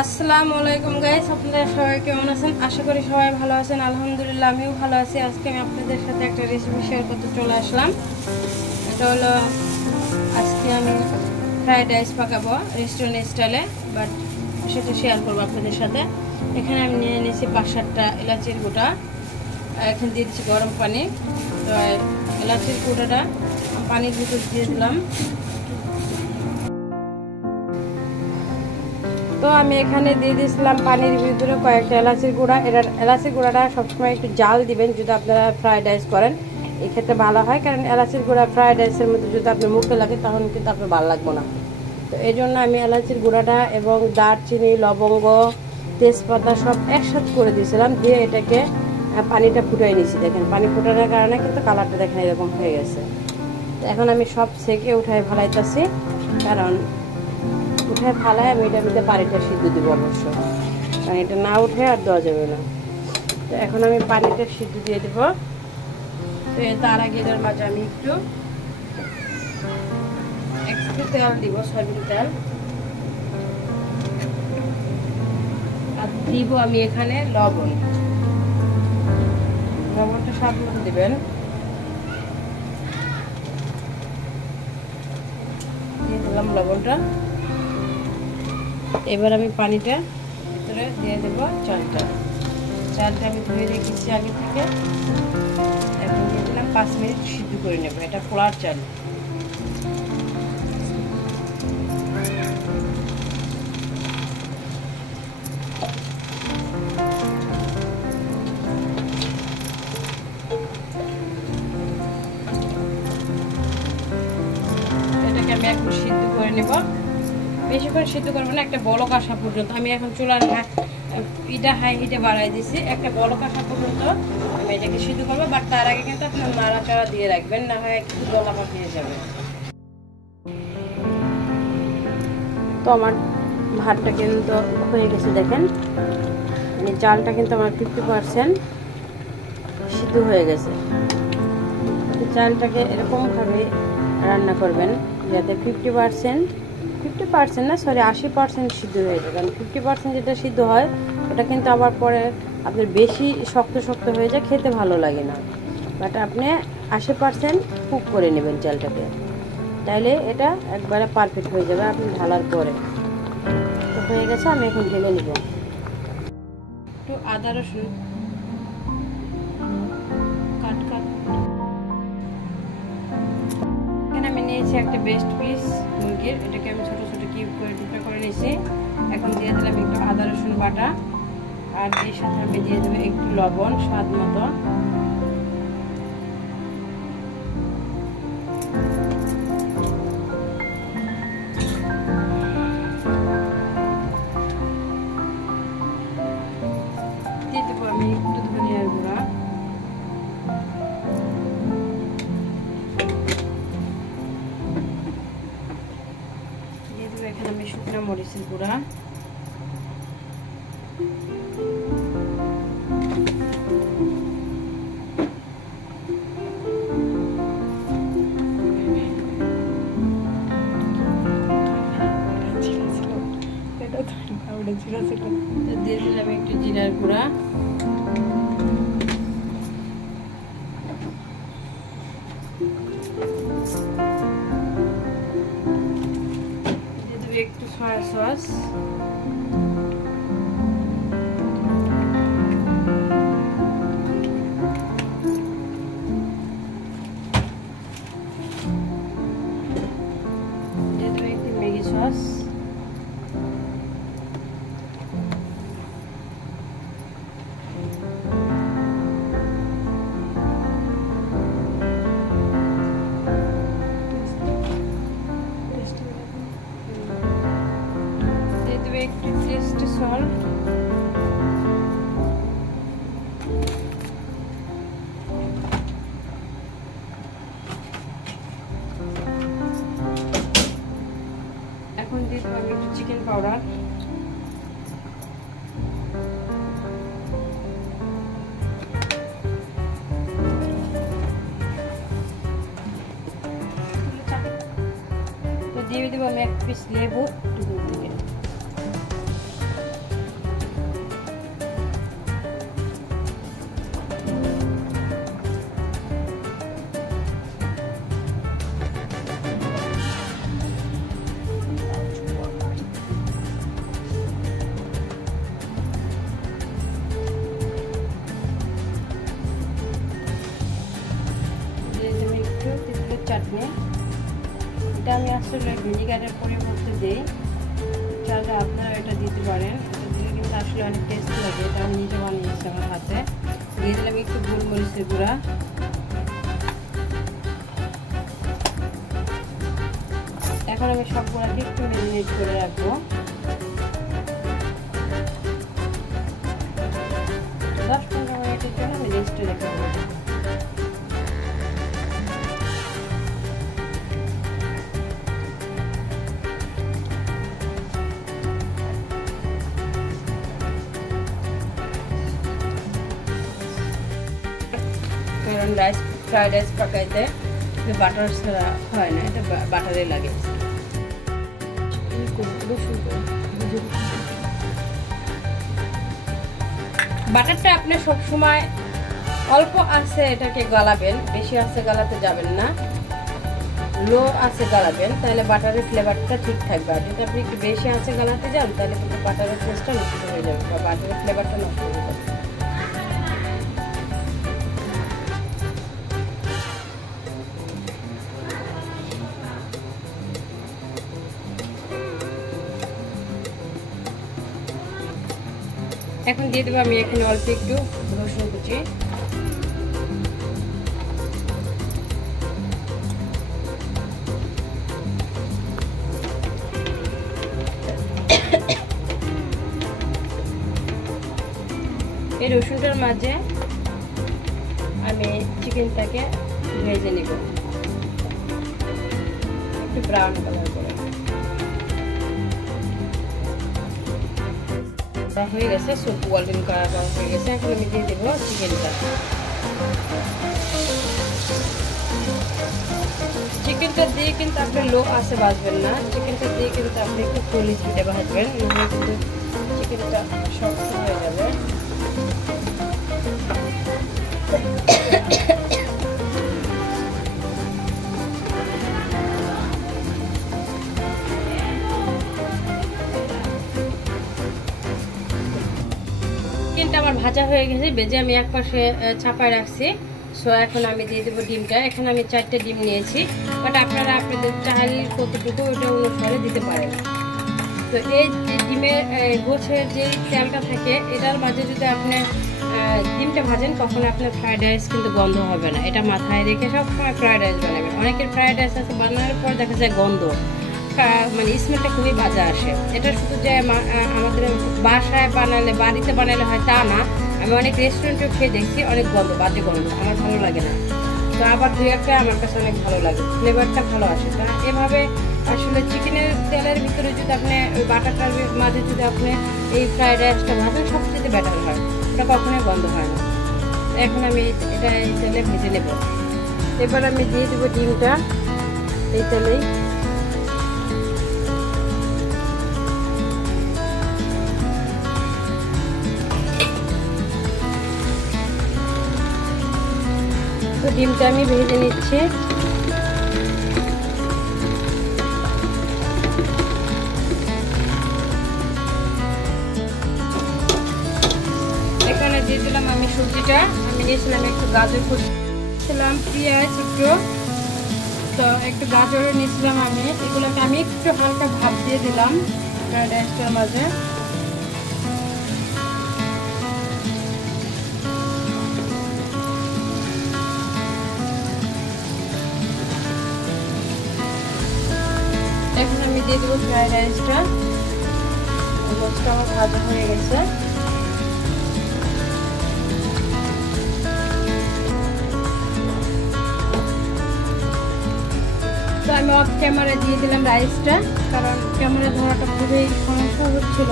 আসসালামু আলাইকুম গাইস, আপনারা সবাই কেমন আছেন? আশা করি সবাই ভালো আছেন। আলহামদুলিল্লাহ আমিও ভালো আছি। আজকে আমি আপনাদের সাথে একটা রেসিপি শেয়ার করতে চলে আসলাম। এটা হলো আজকে আমি ফ্রাইড রাইস পাকাবো রেস্টুরেন্ট স্টাইলে, বাট সেটা শেয়ার করবো আপনাদের সাথে। এখানে আমি নিয়ে নিয়েছি 5-7টা এলাচির গুঁটা, এখন দিয়ে দিচ্ছি গরম পানি। তো এলাচির গুঁটাটা পানির ভিতর দিয়ে দিলাম। তো আমি এখানে দিয়ে দিয়েছিলাম পানির ভিতরে কয়েকটা এলাচির গুঁড়া। এলাচির গুঁড়াটা সবসময় একটু জাল দিবেন যদি আপনারা ফ্রাইড রাইস করেন, এই ক্ষেত্রে ভালো হয়। কারণ এলাচির গুঁড়া ফ্রাইড রাইসের মধ্যে যদি আপনার মুখে লাগে তখন কিন্তু আপনার ভালো লাগবে না। তো এই জন্য আমি এলাচির গুঁড়াটা এবং দারচিনি, লবঙ্গ, তেজপাতা সব একসাথে করে দিয়েছিলাম, দিয়ে এটাকে পানিটা ফুটাই নিয়েছি। দেখেন পানি ফোটানোর কারণে কিন্তু কালারটা দেখেন এরকম হয়ে গেছে। তো এখন আমি সব ছেঁকে উঠায় ভালাইতেছি, কারণ উঠায় ফালায় আমি এটার মধ্যে পানিটা সিদ্ধ দেবো অবশ্য, কারণ এটা না উঠে আর দেওয়া যাবে না। তো এখন আমি পানিটা সিদ্ধ দিয়ে দেবো। তো তার আগে এটার মাঝে আমি একটু তেল দিব, সয়াবিন তেল, আর দিব আমি এখানে লবণটা স্বাদ মতো দেবেন। দিয়ে দিলাম লবণটা। এবার আমি পানিটা ভিতরে দিয়ে দেবো চালটা আমি ধুয়ে রেখেছি আগে থেকে। এখন দিয়ে দিলাম 5 মিনিট সিদ্ধ করে নেব। এটা পোলার চাল। এটাকে আমি একটু সিদ্ধ করে নেব, বেশি করে সিদ্ধ করবো না, একটা বলক আসা পর্যন্ত। আমি এখন চুলার হাই হিটে বাড়াই দিছি, একটা বলক আসা পর্যন্ত আমি এটাকে সিদ্ধ করবো। বাট তার আগে কিন্তু আপনার নাড়াচাড়া দিয়ে রাখবেন, না হয় একটু দলা পাকিয়ে যাবে। তো আমার ভাতটা কিন্তু হয়ে গেছে, দেখেন মানে চালটা কিন্তু আমার 50% সিদ্ধ হয়ে গেছে। চালটাকে এরকমভাবে রান্না করবেন যাতে 50% না, সরি 80% সিদ্ধ হয়ে যায়। কারণ 50% যেটা সিদ্ধ হয় ওটা কিন্তু আবার পরে আপনার বেশি শক্ত হয়ে যায়, খেতে ভালো লাগে না। বাট আপনি 80% কুক করে নেবেন চালটাকে, তাইলে এটা একবারে পারফেক্ট হয়ে যাবে আপনি ঢালার পরে। তো হয়ে গেছে, আমি এখন ঢেলে নেব। একটু আদা রসুন আমি নিয়েছি একটা বেস্ট পিস মুরগির, এটাকে আমি ছোট ছোট কিউব করে টুকরো করে নিয়েছি। এখন দিয়ে দিলাম একটু আদা রসুন বাটা, আর এর সাথে আমি দিয়ে দেবো একটু লবণ স্বাদ মতো। দিয়ে দেবো আমি একটু ধনিয়ার গুঁড়া, এখানে আমি শুকনো মরিচের গুঁড়া, দিয়ে দিলাম একটু জিরার গুঁড়া, দিয়ে দেবো একটু সয়া সস, দিয়ে দেবো একটু ম্যাগি সস, একটু টেস্ট সল্ট, এখন দিয়ে দেবো আমি একটু চিকেন পাউডার, দিয়ে দেবো আমি এক পিস লেবু, আসলে ভিনিগারের পরিবর্তে দিই, চাইলে আপনারা এটা দিতে পারেন। এটা দিলে কিন্তু আসলে অনেক টেস্ট লাগে। এটা আমি নিজে বানিয়েছি আমার হাতে। দিয়ে দিলাম একটু গোলমরিচের গুঁড়া। এখন আমি সবগুলোকে একটু ম্যারিনেট করে রাখবো। 10-15 মিনিটের জন্য আমি রেস্টে রেখে দেবো। কারণ ফ্রাইড রাইস পাকাইতে বাটার ছাড়া হয় না, এটা বাটারে লাগে। বাটারটা আপনি সবসময় অল্প আছে এটাকে গলাবেন, বেশি আছে গালাতে যাবেন না, লো আছে গালাবেন, তাহলে বাটারের ফ্লেভারটা ঠিক থাকবে। আর যদি আপনি একটু বেশি আছে গালাতে যান তাহলে কিন্তু বাটারের টেস্টটা নষ্ট হয়ে যাবে বা বাটারের ফ্লেভারটা নষ্ট হয়ে যাবে। এখন দিয়ে দেবো আমি এখানে অল্প একটু রসুন কুচি। এই রসুনটার মাঝে আমি চিকেনটাকে ভেজে নিব একটু ব্রাউন কালার করে। হয়ে গেছে, সুপ গোল্ডেন কালার হয়ে গেছে। এখন আমি দিয়ে দেবো চিকেনটা। চিকেনটা দিয়ে কিন্তু আপনি লো আছে ভাজবেন না, চিকেনটা দিয়ে কিন্তু আপনি একটু ফুল স্পিডে ভাজবেন, নাহলে কিন্তু চিকেনটা শক্ত হয়ে যাবে। চিকেনটা আমার ভাজা হয়ে গেছে, ভেজে আমি এক পাশে চাপায় রাখছি। সো এখন আমি দিয়ে দেবো ডিমটা। এখানে আমি 4টে ডিম নিয়েছি, বাট আপনারা আপনাদের চাল কতটুকু ওটা অনুসারে দিতে পারেন। তো এই ডিমের গোছের যে তেলটা থাকে এটার মাঝে যদি আপনি ডিমটা ভাজেন তখন আপনার ফ্রাইড রাইস কিন্তু গন্ধ হবে না। এটা মাথায় রেখে সবসময় ফ্রাইড রাইস বানাবেন। অনেকের ফ্রাইড রাইস আছে বানানোর পর দেখা যায় গন্ধ, মানে স্মেলটা খুবই বাজে আসে। এটা শুধু যে আমাদের বাসায় বানালে বাড়িতে বানালে হয় তা না, আমি অনেক রেস্টুরেন্টে খেয়ে দেখছি অনেক গন্ধ, বাজে গন্ধ, আমার ভালো লাগে না। তো আবার দুই একটা আমার কাছে অনেক ভালো লাগে, ফ্লেভারটা ভালো আসে। তা এভাবে আসলে চিকেনের তেলের ভিতরে যদি আপনি ওই বাটারটার মাঝে যদি আপনি এই ফ্রাইড রাইসটা ভাজেন সবচেয়ে বেটার হয়, ওটা কখনোই গন্ধ হয় না। এখন আমি এটা এই তেলে ভেজে নেব। এবার আমি দিয়ে দেবো ডিমটা এই তেলেই। তো ডিমটা আমি ভেজে নিচ্ছি। এখানে দিয়ে দিলাম আমি সবজিটা। আমি নিয়েছিলাম একটু গাজর কুচিয়েছিলাম, পেঁয়াজ একটু, তো একটু গাজর নিয়েছিলাম আমি। এগুলোকে আমি একটু হালকা ভাপ দিয়ে দিলাম ফ্রাইড রাইসটার মাঝে। এখন আমি দিয়ে দেবো ফ্রাইড রাইসটা। গোশতটা আমার ভাজা হয়ে গেছে। তো আমি অফ ক্যামেরা দিয়ে দিলাম রাইসটা, কারণ ক্যামেরা ধরাটা খুবই সমস্যা হচ্ছিল,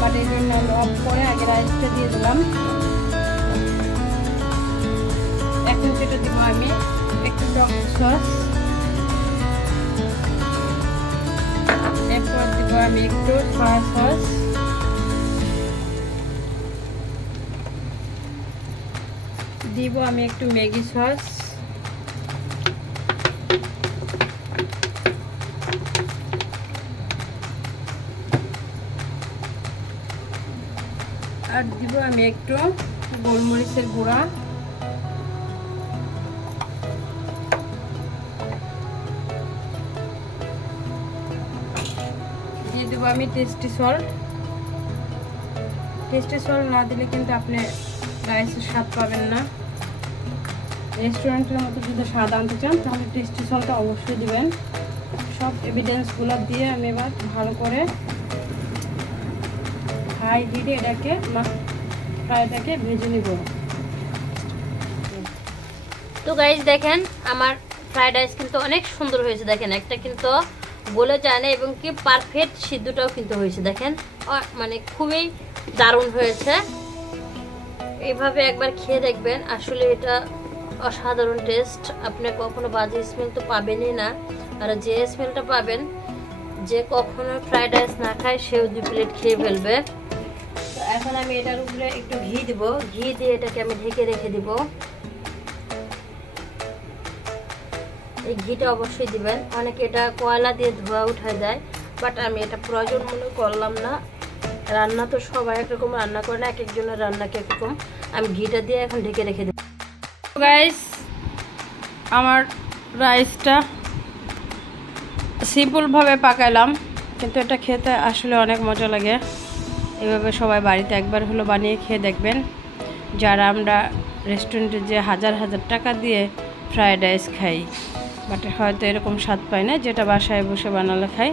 বাট এই জন্য আমি অফ করে আগে রাইসটা দিয়ে দিলাম। এখন সেটা দিব আমি একটু টমেটো সস, এরপর দিব আমি একটু সয়া সস, দিব আমি একটু ম্যাগি সস, আর দিব আমি একটু গোলমরিচের গুঁড়া, আমি টেস্টি সল্ট। টেস্টি সল্ট না দিলে কিন্তু আপনি রাইসের স্বাদ পাবেন না। রেস্টুরেন্টের মতো যদি স্বাদ আনতে চান তাহলে টেস্টি সল্টটা অবশ্যই দিবেন। সব এভিডেন্সগুলো দিয়ে আমি এবার ভালো করে হাই হিটে এটাকে ফ্রাইটাকে ভেজে নিব। তো গাইস দেখেন আমার ফ্রাইড রাইস কিন্তু অনেক সুন্দর হয়েছে। দেখেন একটা কিন্তু গলে যায় না এবং কি পারফেক্ট সিদ্ধটাও কিন্তু হয়েছে। দেখেন মানে খুবই দারুণ হয়েছে। এইভাবে একবার খেয়ে দেখবেন, আসলে এটা অসাধারণ টেস্ট। আপনি কখনো বাজে স্মেল তো পাবেনই না, আর যে স্মেলটা পাবেন, যে কখনো ফ্রাইড রাইস না খায় সেও 2 প্লেট খেয়ে ফেলবে। তো এখন আমি এটার উপরে একটু ঘি দিব, ঘি দিয়ে এটাকে আমি ঢেকে রেখে দিব। এই ঘিটা অবশ্যই দিবেন। অনেকে এটা কয়লা দিয়ে ধোয়া উঠায় দেয়, বাট আমি এটা প্রয়োজন মনে করলাম না। রান্না তো সবাই একরকম রান্না করে না, এক একজনের রান্না এক রকম। আমি ঘিটা দিয়ে এখন ঢেকে রেখে দেব। গাইস আমার রাইসটা সিম্পলভাবে পাকাইলাম, কিন্তু এটা খেতে আসলে অনেক মজা লাগে। এভাবে সবাই বাড়িতে একবার হলো বানিয়ে খেয়ে দেখবেন। যারা আমরা রেস্টুরেন্টে যে হাজার হাজার টাকা দিয়ে ফ্রায়েড রাইস খাই, বাট হয়তো এরকম স্বাদ পাই না যেটা বাসায় বসে বানালে খাই।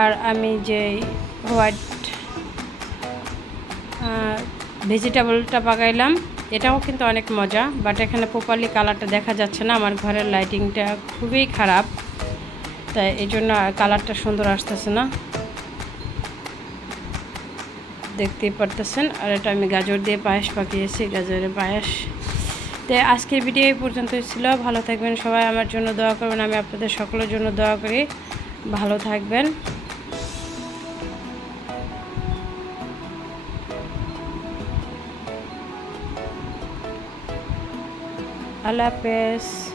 আর আমি যে হোয়াইট ভেজিটেবলটা পাকাইলাম এটাও কিন্তু অনেক মজা, বাট এখানে প্রপারলি কালারটা দেখা যাচ্ছে না। আমার ঘরের লাইটিংটা খুবই খারাপ, তাই এই জন্য কালারটা সুন্দর আসতেছে না, দেখতেই পারতেছেন। আর এটা আমি গাজর দিয়ে পায়েস পাকিয়েছি, গাজরের পায়েস। তো আজকের ভিডিও এই পর্যন্তই ছিল। ভালো থাকবেন সবাই, আমার জন্য দোয়া করবেন। আমি আপনাদের সকলের জন্য দোয়া করি। ভালো থাকবেন। আল্লাহ হাফেজ।